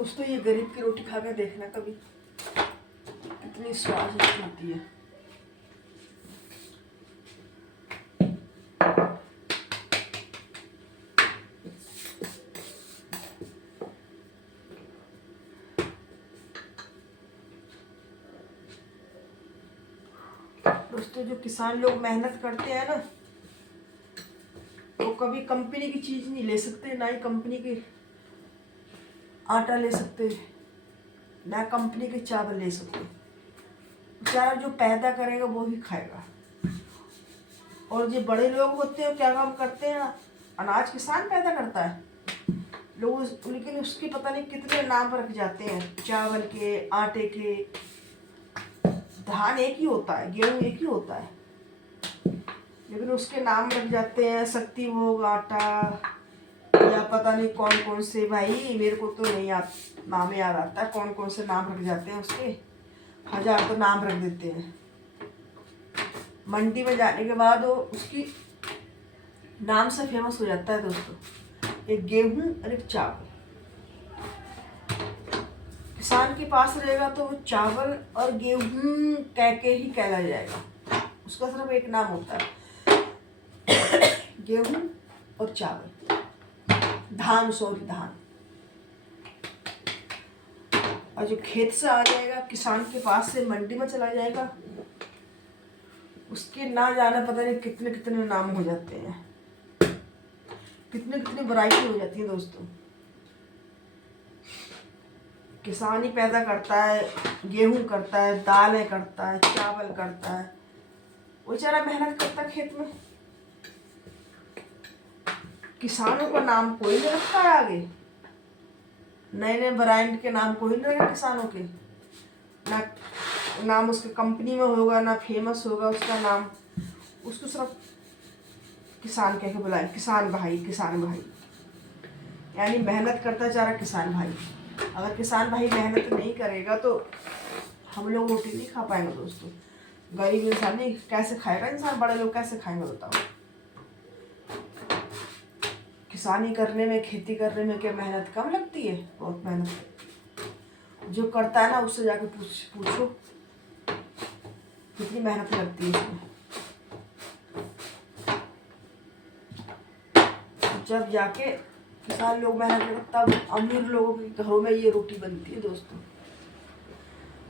दोस्तों ये गरीब की रोटी खा कर देखना कभी, कितनी स्वादिष्ट होती है। दोस्तों जो किसान लोग मेहनत करते हैं ना, वो कभी कंपनी की चीज नहीं ले सकते, ना ही कंपनी के आटा ले सकते, ना कंपनी के चावल ले सकते। बेचारा जो पैदा करेगा वो ही खाएगा। और जो बड़े लोग होते हैं क्या काम करते हैं, अनाज किसान पैदा करता है लोग, लेकिन उसके पता नहीं कितने नाम रख जाते हैं, चावल के, आटे के। धान एक ही होता है, गेहूं एक ही होता है, लेकिन उसके नाम रख जाते हैं, शक्ति भोग आटा या पता नहीं कौन कौन से। भाई मेरे को तो नहीं नाम याद आता कौन कौन से नाम रख जाते हैं उसके, 1000 तो नाम रख देते हैं। मंडी में जाने के बाद वो उसकी नाम से फेमस हो जाता है दोस्तों, एक गेहूं और एक चावल। किसान के पास रहेगा तो वो चावल और गेहूं कह के ही कहला जाएगा, उसका सिर्फ एक नाम होता है, गेहूं और चावल, धान, सॉरी धान। और जो खेत से आ जाएगा किसान के पास से मंडी में चला जाएगा, उसके ना जाने पता नहीं कितने कितने नाम हो जाते हैं, कितने कितनी वैरायटी हो जाती है दोस्तों। किसान ही पैदा करता है, गेहूं करता है, दालें करता है, चावल करता है, वो बेचारा मेहनत करता है खेत में। किसानों का नाम कोई नहीं रखता है आगे, नए नए ब्रांड के नाम कोई नहीं रखा किसानों के, ना नाम उसके कंपनी में होगा, ना फेमस होगा उसका नाम। उसको सिर्फ किसान कह के बुलाए, किसान भाई, किसान भाई। यानी मेहनत करता है चारा किसान भाई। अगर किसान भाई मेहनत नहीं करेगा तो हम लोग रोटी नहीं खा पाएंगे दोस्तों। गरीब इंसान नहीं कैसे खाएगा इंसान, बड़े लोग कैसे खाएंगे बताओ। किसानी करने में, खेती करने में क्या मेहनत कम लगती है? बहुत मेहनत। जो करता है ना उससे जाके पूछो कितनी मेहनत लगती है इसमें। जब जाके किसान लोग मेहनत करते तब अमीर लोगों के घरों में ये रोटी बनती है दोस्तों।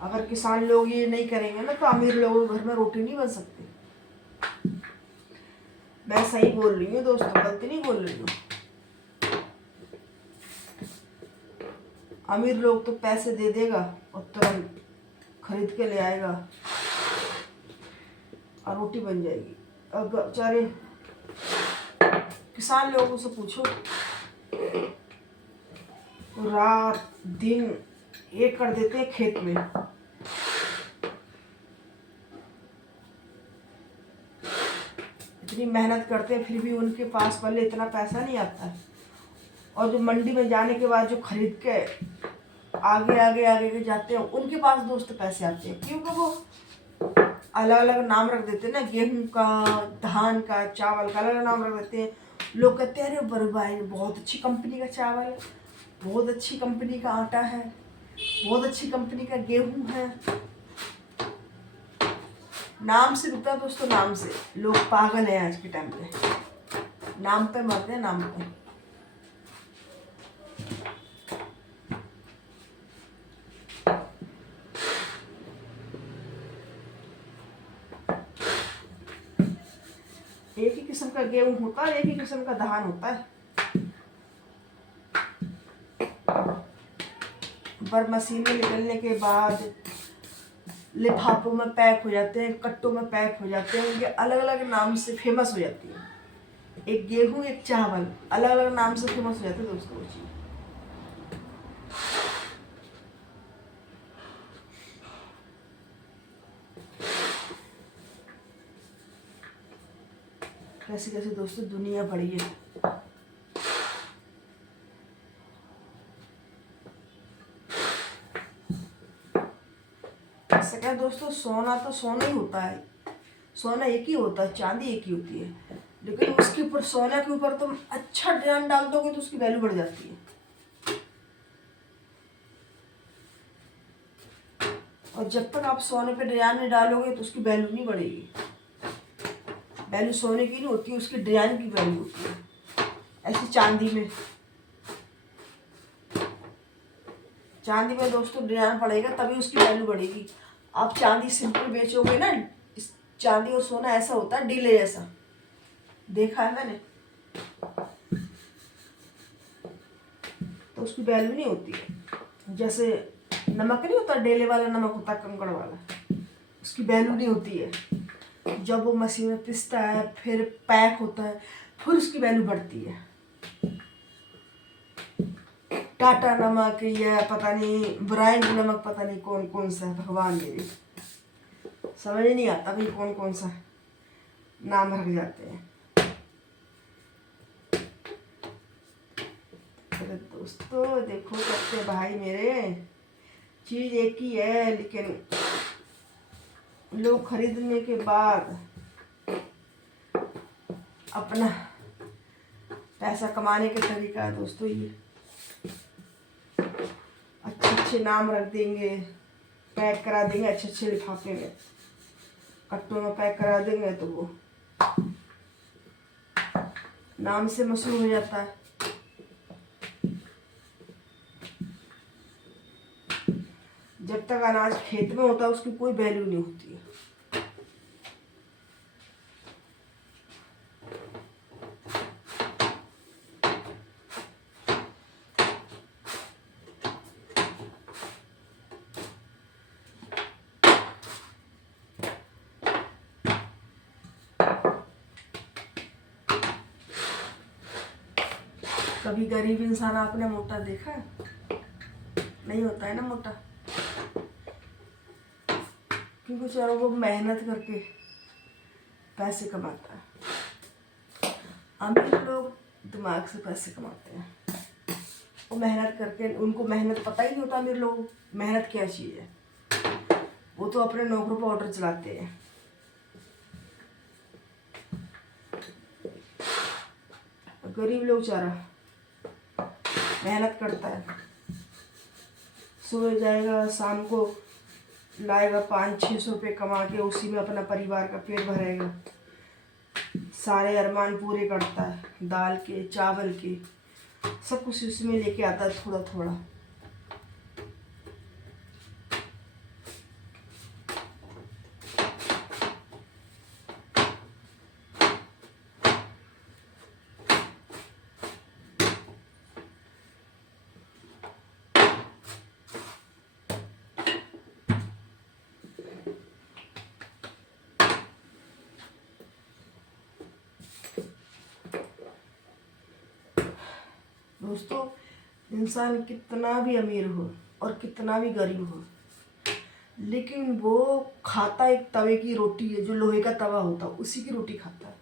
अगर किसान लोग ये नहीं करेंगे ना तो अमीर लोगों के घर में रोटी नहीं बन सकती। मैं सही बोल रही हूँ दोस्तों, गलती नहीं बोल रही हूँ। अमीर लोग तो पैसे दे देगा और तुरंत खरीद के ले आएगा और रोटी बन जाएगी। और बेचारे किसान लोगों से पूछो, रात दिन एक कर देते हैं खेत में। इतनी मेहनत करते हैं फिर भी उनके पास पहले इतना पैसा नहीं आता है। और जो मंडी में जाने के बाद जो खरीद के आगे आगे आगे के जाते हैं उनके पास दोस्त पैसे आते हैं, क्योंकि वो अलग अलग नाम रख देते हैं ना, गेहूं का, धान का, चावल का अलग अलग नाम रख देते हैं। लोग कहते हैं अरे बरबाई बहुत अच्छी कंपनी का चावल है, बहुत अच्छी कंपनी का आटा है, बहुत अच्छी कंपनी का गेहूं है। नाम से बिकता दोस्तों, नाम से। लोग पागल हैं आज के टाइम पे, नाम पे मरते हैं, नाम पे। एक ही किस्म का गेहूं होता है, एक ही किस्म का धान होता है। पर मशीन में निकलने के बाद लिफाफों में पैक हो जाते हैं, कट्टों में पैक हो जाते हैं, ये अलग अलग नाम से फेमस हो जाती है। एक गेहूं एक चावल अलग अलग नाम से फेमस हो जाते हैं दोस्तों वो चीज। कैसे कैसे दोस्तों दुनिया बड़ी है। ऐसा क्या दोस्तों, सोना तो सोना ही होता है, सोना एक ही होता है, चांदी एक ही होती है, लेकिन उसके ऊपर, सोना के ऊपर तुम अच्छा डिजाइन डाल दोगे तो उसकी वैल्यू बढ़ जाती है। और जब तक आप सोने पे डिजाइन नहीं डालोगे तो उसकी वैल्यू नहीं बढ़ेगी। वैल्यू सोने की नहीं होती, उसकी डिजाइन की वैल्यू होती है। ऐसी चांदी में दोस्तों डिजाइन पड़ेगा तभी उसकी वैल्यू बढ़ेगी। आप चांदी सिंपल बेचोगे ना, इस चांदी और सोना ऐसा होता है डीले जैसा, देखा है मैंने, तो उसकी वैल्यू नहीं होती है। जैसे नमक नहीं होता, डेले वाला नमक होता है, कंकड़ वाला, उसकी वैल्यू नहीं होती है। जब वो मशीन में पिसता है फिर पैक होता है फिर उसकी वैल्यू बढ़ती है। टाटा नमक या पता नहीं ब्रांड नमक, पता नहीं कौन कौन सा है, भगवान मेरे समझ नहीं आता भाई कौन कौन सा नाम रख जाते हैं। अरे दोस्तों देखो करते भाई मेरे, चीज एक ही है लेकिन लोग खरीदने के बाद अपना पैसा कमाने के तरीका है दोस्तों ये। अच्छे अच्छे नाम रख देंगे, पैक करा देंगे अच्छे अच्छे लिफाफे में, कट्टों में पैक करा देंगे तो वो नाम से मशहूर हो जाता है। जब तक अनाज खेत में होता है उसकी कोई वैल्यू नहीं होती है। कभी गरीब इंसान आपने मोटा देखा है? नहीं होता है ना मोटा, क्योंकि बेचारा वो मेहनत करके पैसे कमाता है। अमीर लोग दिमाग से पैसे कमाते हैं, वो मेहनत करके, उनको मेहनत पता ही नहीं होता। अमीर लोग मेहनत क्या चीज़ है, वो तो अपने नौकरों पर ऑर्डर चलाते हैं। गरीब लोग बेचारा मेहनत करता है, सुबह जाएगा शाम को लाएगा 500-600 रुपये कमा के, उसी में अपना परिवार का पेट भरेगा, सारे अरमान पूरे करता है, दाल के चावल के सब कुछ उसमें लेके आता है थोड़ा थोड़ा। दोस्तों इंसान कितना भी अमीर हो और कितना भी गरीब हो, लेकिन वो खाता एक तवे की रोटी है, जो लोहे का तवा होता है उसी की रोटी खाता है।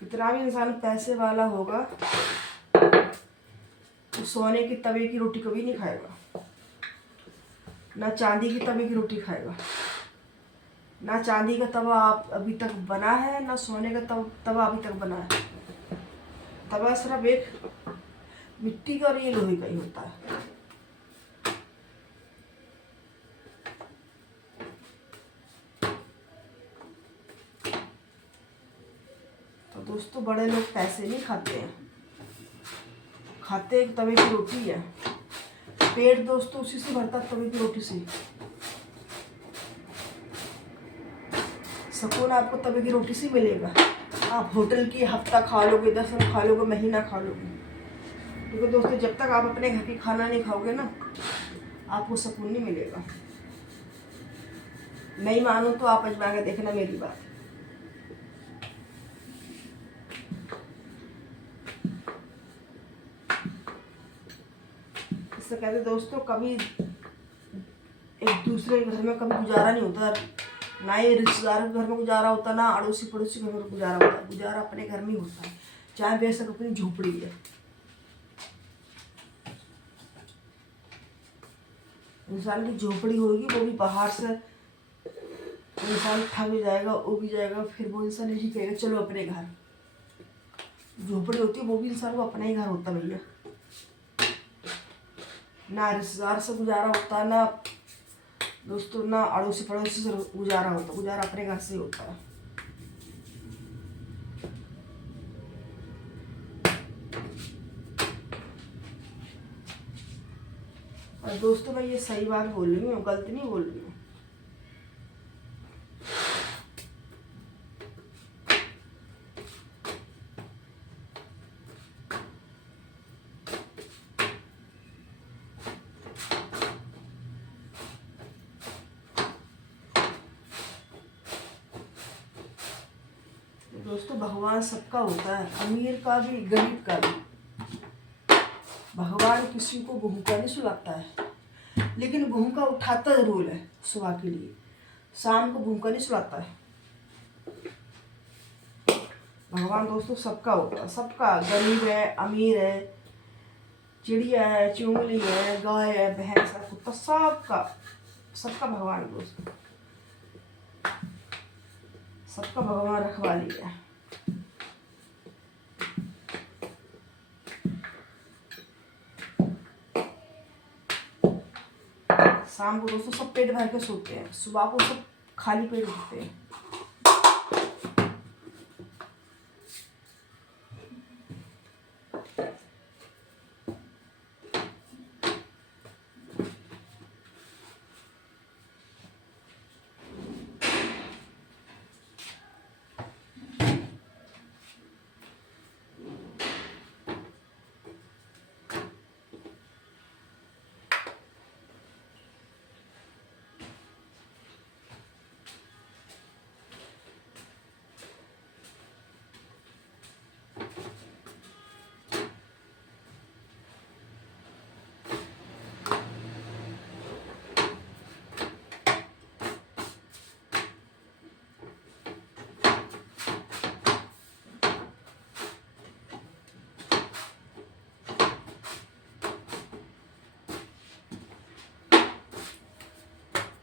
कितना भी इंसान पैसे वाला होगा तो सोने की तवे की रोटी कभी नहीं खाएगा, ना चांदी की तवे की रोटी खाएगा। ना चांदी का तवा आप अभी तक बना है, ना सोने का तवा अभी तक बना है। तवा सिर्फ एक मिट्टी का और ये लोहे का ही होता है। तो दोस्तों बड़े लोग पैसे नहीं खाते हैं, खाते एक तवे की रोटी है। पेट दोस्तों उसी से भरता, तवे की रोटी से। सुकून आपको तवे की रोटी से मिलेगा। आप होटल की हफ्ता खा लोगे, 10 दिन खा लोगे, महीना खा लोगे, क्योंकि दोस्तों जब तक आप अपने घर की खाना नहीं खाओगे ना, आपको सुकून नहीं मिलेगा। नहीं मानो तो आप आजमा के देखना मेरी बात। इससे कहते दोस्तों कभी एक दूसरे घर में कभी गुजारा नहीं होता, ना ये रिश्तेदार के घर में गुजारा होता, ना अड़ोसी पड़ोसी घर में गुजारा होता। गुजारा अपने घर में ही होता है, चाहे बेशक अपनी झोपड़ी है। इंसान की झोपड़ी होगी, वो भी बाहर से इंसान थक जाएगा, वो भी जाएगा, फिर वो इंसान यही कहेगा चलो अपने घर। झोपड़ी होती है वो भी इंसान को अपना ही घर होता भैया। ना रिश्तेदार से गुजारा होता, ना दोस्तों, ना अड़ोसी पड़ोसी से गुजारा होता। गुजारा अपने घर से ही होता है। और दोस्तों मैं ये सही बात बोल रही हूँ, गलत नहीं बोल रही हूँ। दोस्तों भगवान सबका होता है, अमीर का भी गरीब का भी। भगवान किसी को भूखा नहीं सुलाता है, लेकिन भूखा उठाता जरूर है। सुबह के लिए शाम को भूखा नहीं सुलाता है। भगवान दोस्तों सबका होता है, सबका। गरीब है, अमीर है, चिड़िया है, चुंगली है, गाय है, भैंस है, कुत्ता, सबका सबका भगवान दोस्तों, सबका भगवान रखवाली है। शाम को दोस्तों सब पेट भर के सोते हैं, सुबह को सब खाली पेट उठते हैं।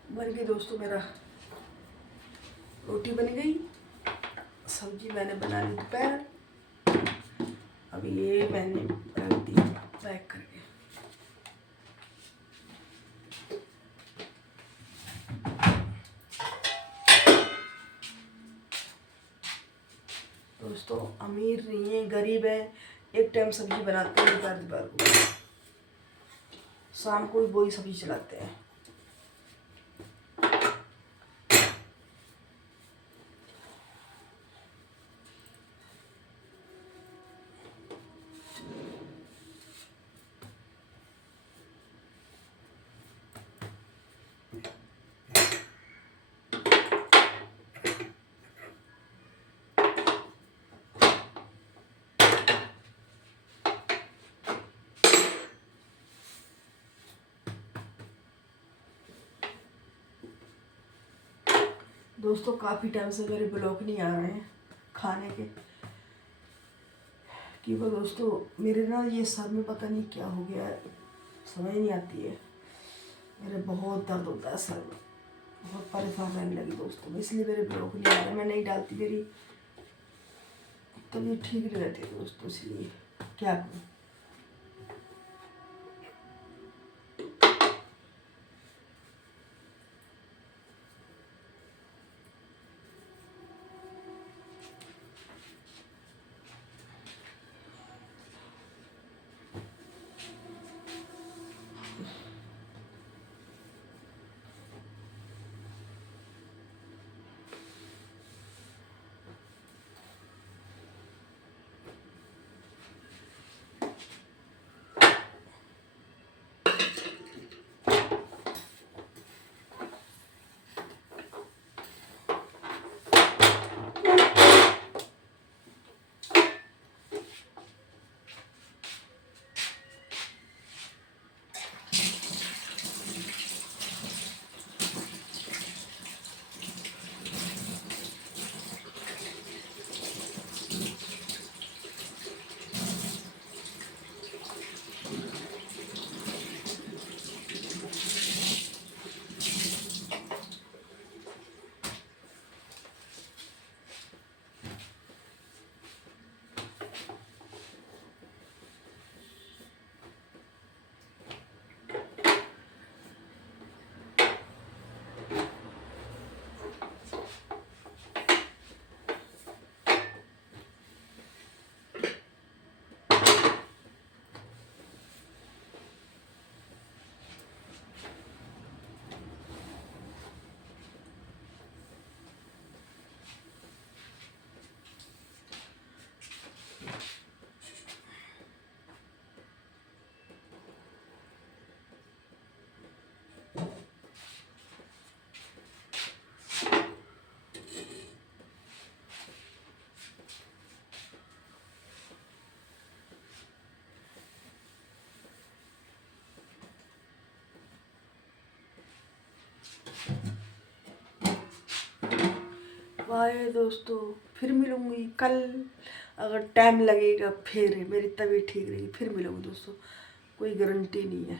बन गई दोस्तों, मेरा रोटी बन गई, सब्जी मैंने बना ली दोपहर। अभी ये मैंने रख दी पैक करके। दोस्तों अमीर नहीं है, गरीब है, एक टाइम सब्जी बनाते हैं दोपहर दोपहर को, शाम को भी वही सब्जी चलाते हैं। दोस्तों काफ़ी टाइम से मेरे ब्लॉग नहीं आ रहे हैं खाने के, क्योंकि दोस्तों मेरे ना ये सर में पता नहीं क्या हो गया है, समझ नहीं आती है। मेरे बहुत दर्द होता है सर में, बहुत परेशान रहने लगी दोस्तों, इसलिए मेरे ब्लॉग नहीं आ रहे। मैं नहीं डालती, मेरी तबीयत ठीक नहीं रहती दोस्तों, इसलिए क्या करूँ। बाय दोस्तों, फिर मिलूंगी कल, अगर टाइम लगेगा फिर मेरी तबीयत ठीक रहेगी फिर मिलूंगी दोस्तों, कोई गारंटी नहीं है।